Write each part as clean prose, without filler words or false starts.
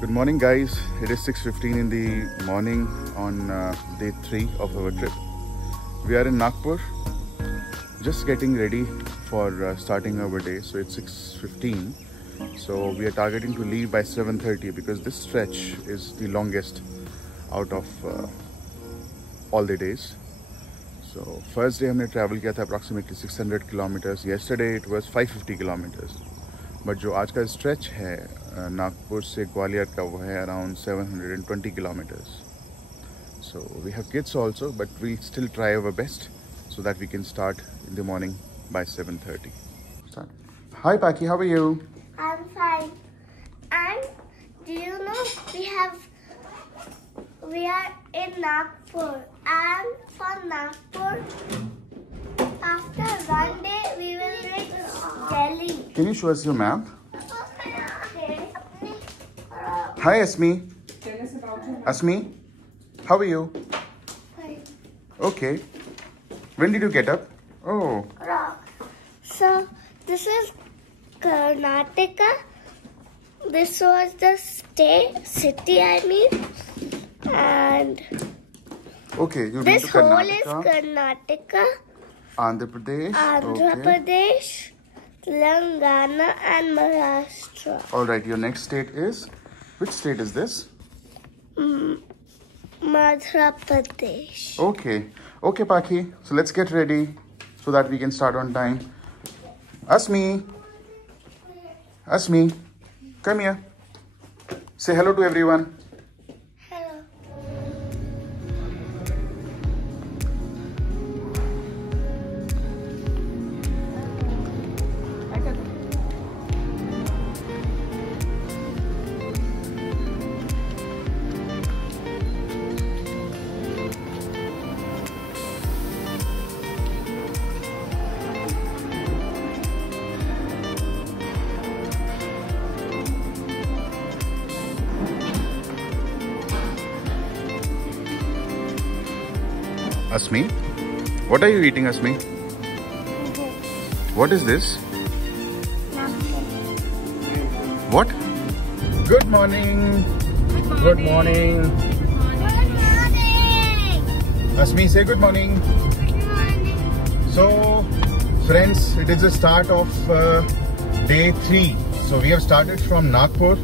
Good morning guys, it is 6:15 in the morning on day 3 of our trip. We are in Nagpur, just getting ready for starting our day. So it's 6:15, so we are targeting to leave by 7:30 because this stretch is the longest out of all the days. So first day हमने travel किया था approximately 600 kilometers. Yesterday it was 550 kilometers. But जो आज का stretch है नागपुर से ग्वालियर का वो है around 720 kilometers. So we have kids also, but we'll still try our best so that we can start in the morning by 7:30. Start. Hi Paki, how are you? I'm fine. And do you know we are in Nagpur, and for Nagpur after one day we will reach Delhi. Can you show us your map? Hi Asmi. Asmi, how are you? Fine. Okay. When did you get up? Oh. So this is Karnataka. This was the city I mean, and Okay, you've been this to whole is Karnataka, Karnataka, Andhra Pradesh. Andhra Okay. Pradesh, Telangana, and Maharashtra. All right, your next state is? Which state is this? Madhya Pradesh. Okay. Okay, Paki. So let's get ready so that we can start on time. Asmi. Asmi. Come here. Say hello to everyone. Hello. Asmi. What are you eating, Asmi? What is this? What? Good morning. Good morning. Asmi, say good morning. So, friends, it is the start of day 3. So we have started from Nagpur,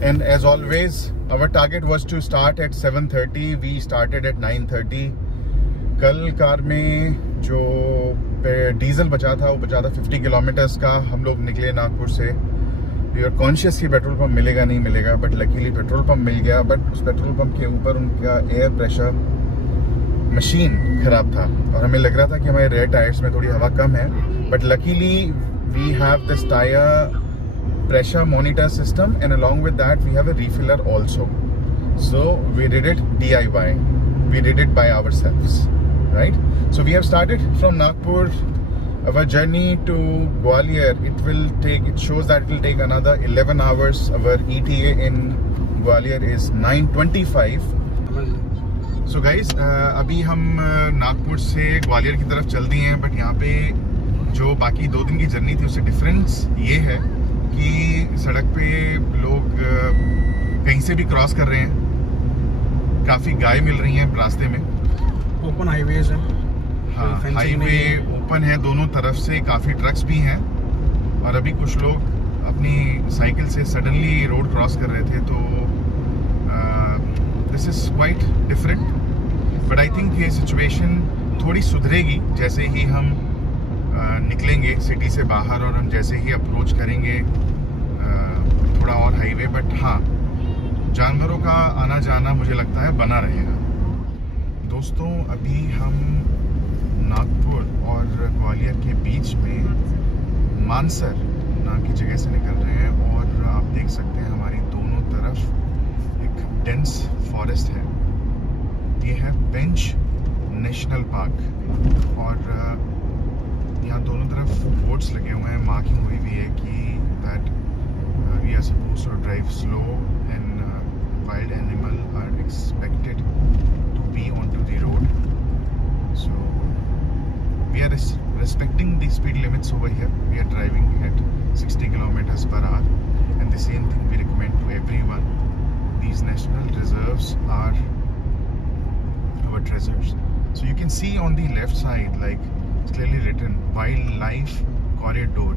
and as always, our target was to start at 7:30. We started at 9:30. कल car में जो diesel बचा था वो बचा था 50 kilometres का. हम लोग निकले नागपुर से. वी आर कॉन्शियस कि पेट्रोल पंप मिलेगा नहीं मिलेगा, बट लकीली पेट्रोल पंप मिल गया. बट उस पेट्रोल पंप के ऊपर उनका एयर प्रेशर मशीन खराब था और हमें लग रहा था कि हमारे रेयर टायर्स में थोड़ी हवा कम है. But luckily we have this tyre pressure monitor system, and along with that we have a refiller also. So we did it DIY. We did it by ourselves, right? So we have started from Nagpur. Our journey to Gwalior, it shows that it will take another 11 hours. Our ETA in Gwalior is 9:25. So guys, अभी हम नागपुर से ग्वालियर की तरफ चल दिए हैं. But यहाँ पे जो बाकी 2 दिन की जर्नी थी उससे डिफरेंस ये है कि सड़क पे लोग कहीं से भी क्रॉस कर रहे हैं. काफी गाय मिल रही हैं रास्ते में. ओपन हाईवेज है. हाँ, हाईवे ओपन है दोनों तरफ से. काफी ट्रक्स भी हैं और अभी कुछ लोग अपनी साइकिल से सडनली रोड क्रॉस कर रहे थे. तो this is quite different, but I think ये सिचुएशन थोड़ी सुधरेगी जैसे ही हम निकलेंगे सिटी से बाहर और हम जैसे ही अप्रोच करेंगे थोड़ा और हाईवे. बट हाँ, जानवरों का आना जाना मुझे लगता है बना रहेगा. दोस्तों, अभी हम नागपुर और ग्वालियर के बीच में मानसर नाम की जगह से निकल रहे हैं और आप देख सकते हैं हमारी दोनों तरफ एक डेंस फॉरेस्ट है. ये है पेंच नेशनल पार्क और यहाँ दोनों तरफ बोर्ड्स लगे हुए हैं. मार्किंग हुई हुई है कि that we are supposed to drive slow and wild animal are expected to be on to the road. So we are respecting the speed limits over here. We are driving at 60 kilometers per hour, and the same thing we recommend to everyone. treasures. So you can see on the left side, like it's clearly written, Wildlife Corridor,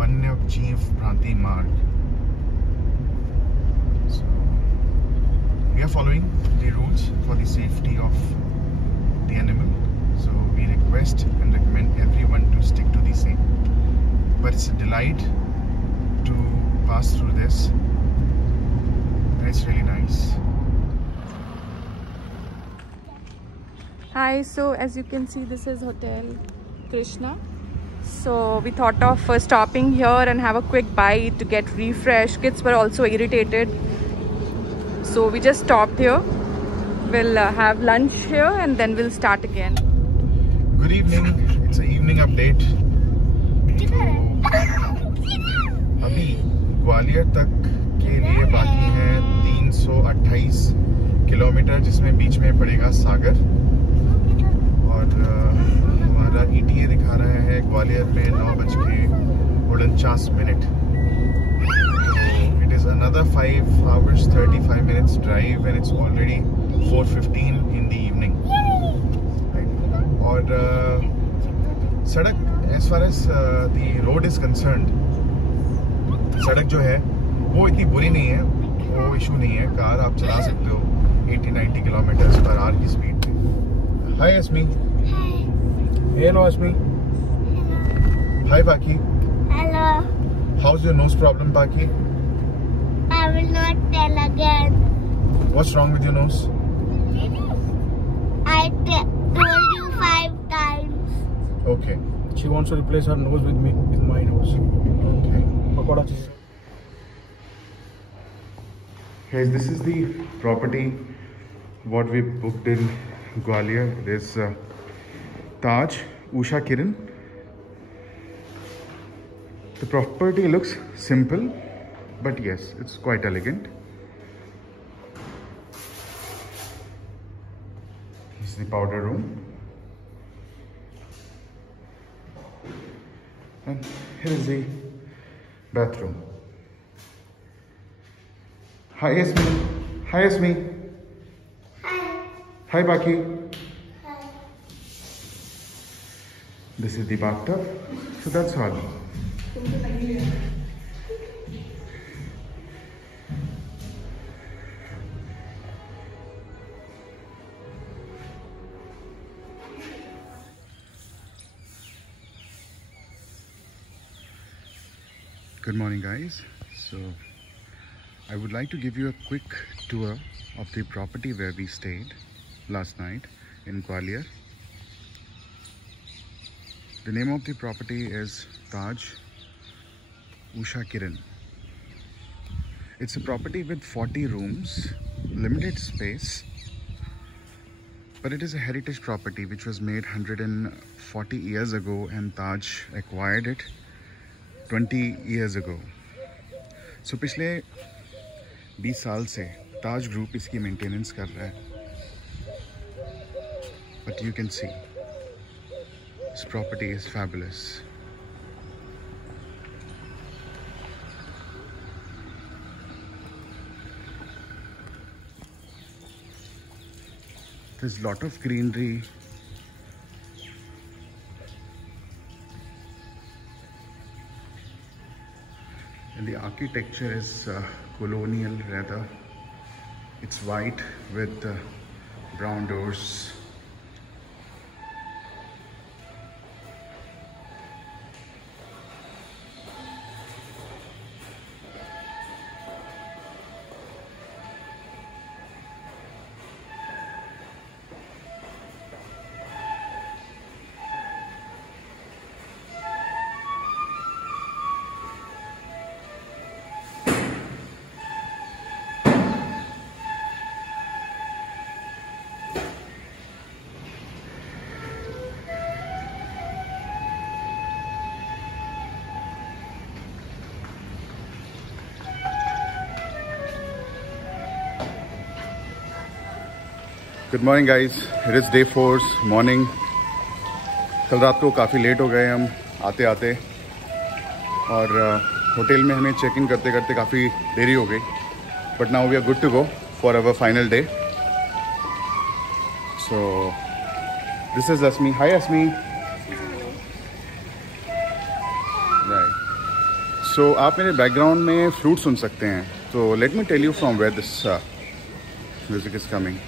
Vanyajeev Bhranti Marg. So we are following the rules for the safety of the animal. So we request and recommend everyone to stick to the same. But it's a delight to pass through this, and it's really nice. Hi, so as you can see, this is Hotel Krishna. So we thought of stopping here and have a quick bite to get refreshed. Kids were also irritated, so we just stopped here. We'll have lunch here and then we'll start again. Good evening. It's an evening update. अभी ग्वालियर तक के लिए बाकी है 328 kilometre, जिसमें बीच में पड़ेगा सागर, और हमारा ETA दिखा रहा है ग्वालियर में 9:49. It is another 5 hours 35 minutes drive and it's already 4:15 in the evening. और सड़क, as far as the road is concerned, सड़क जो है वो इतनी बुरी नहीं है, वो इशू नहीं है, कार आप चला सकते हो 80-90 km/h की स्पीड पे. हाय अस्मी. हेलो अस्मी. हाय पाकी. Hello. How's your nose problem, Paki? I will not tell again. What's wrong with your nose? I told you 5 times. Okay. She wants to replace her nose with me, with my nose. Okay. Pakoda cheese. Guys, this is the property what we booked in Gwalior. There's Taj Usha Kiran. The property looks simple, but yes, it's quite elegant. This is the powder room. And here is the bathroom. Hi Yasmi. Hi Yasmi. Hi. Hi Baki. Hi. This is the bathtub. So that's all. Good morning, guys. So I would like to give you a quick tour of the property where we stayed last night in Gwalior. The name of the property is Taj Usha Kiran. It's a property with 40 rooms, limited space, but it is a heritage property which was made 140 years ago, and Taj acquired it 20 years ago. So पिछले 20 साल से ताज group इसकी maintenance कर रहा है. But you can see this property is fabulous. There's a lot of greenery. And the architecture is colonial rather. It's white with brown doors. Good morning guys, it is day 4 morning. कल रात को काफ़ी late हो गए हम आते आते, और होटल में हमें चेक इन करते करते काफ़ी देरी हो गई. But now we are good to go for our final day. So this is Asmi. Hi Asmi. Right. So आप मेरे बैकग्राउंड में फ्लूट सुन सकते हैं. So let me tell you from where this music is coming.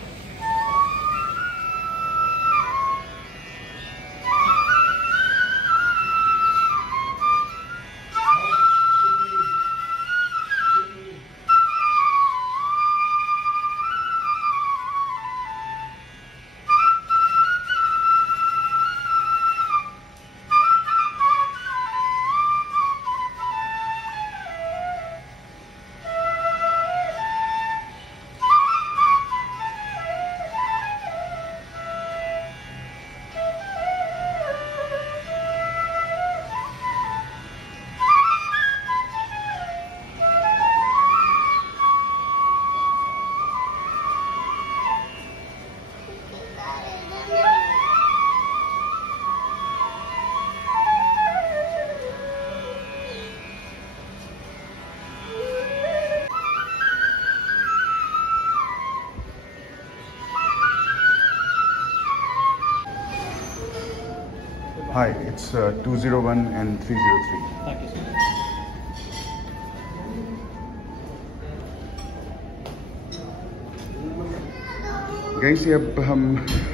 Hi, it's 201 and 303. Thank you, sir. Guys ये अब हम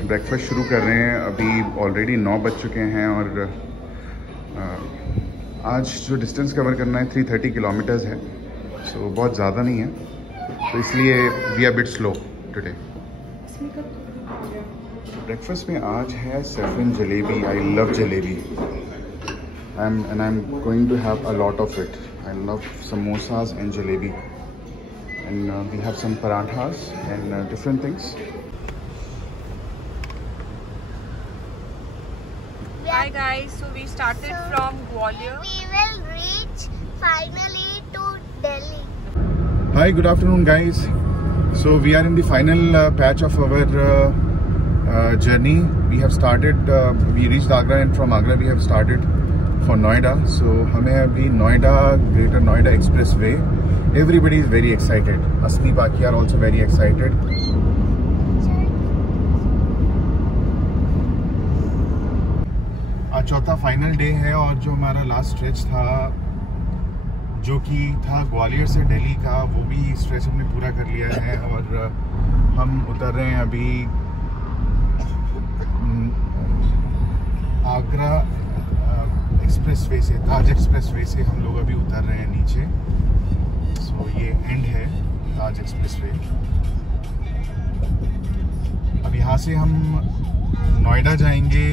breakfast शुरू कर रहे हैं. अभी ऑलरेडी 9 बज चुके हैं और आज जो डिस्टेंस कवर करना है 330 किलोमीटर्स है. सो बहुत ज़्यादा नहीं है, तो इसलिए we are bit slow today. Breakfast में आज है saffron jalebi. I love jalebi and I'm going to have a lot of it. I love samosas and jalebi, and we have some parathas and different things. Hi guys, so we started from Gwalior. We will reach finally to Delhi. Hi, good afternoon guys. So we are in the final patch of our journey. We have started, we reached Agra, and from Agra we have started for Noida. So हमें अभी Noida, Greater Noida Expressway. Everybody is very excited. Asmi, Baki are also very excited. आज चौथा final day है और जो हमारा last stretch था, जो कि था ग्वालियर से दिल्ली का, वो भी स्ट्रेच हमने पूरा कर लिया है. और हम उतर रहे हैं अभी आगरा एक्सप्रेसवे से, ताज एक्सप्रेसवे से हम लोग अभी उतर रहे हैं नीचे. सो ये एंड है ताज एक्सप्रेसवे. अब यहाँ से हम नोएडा जाएंगे.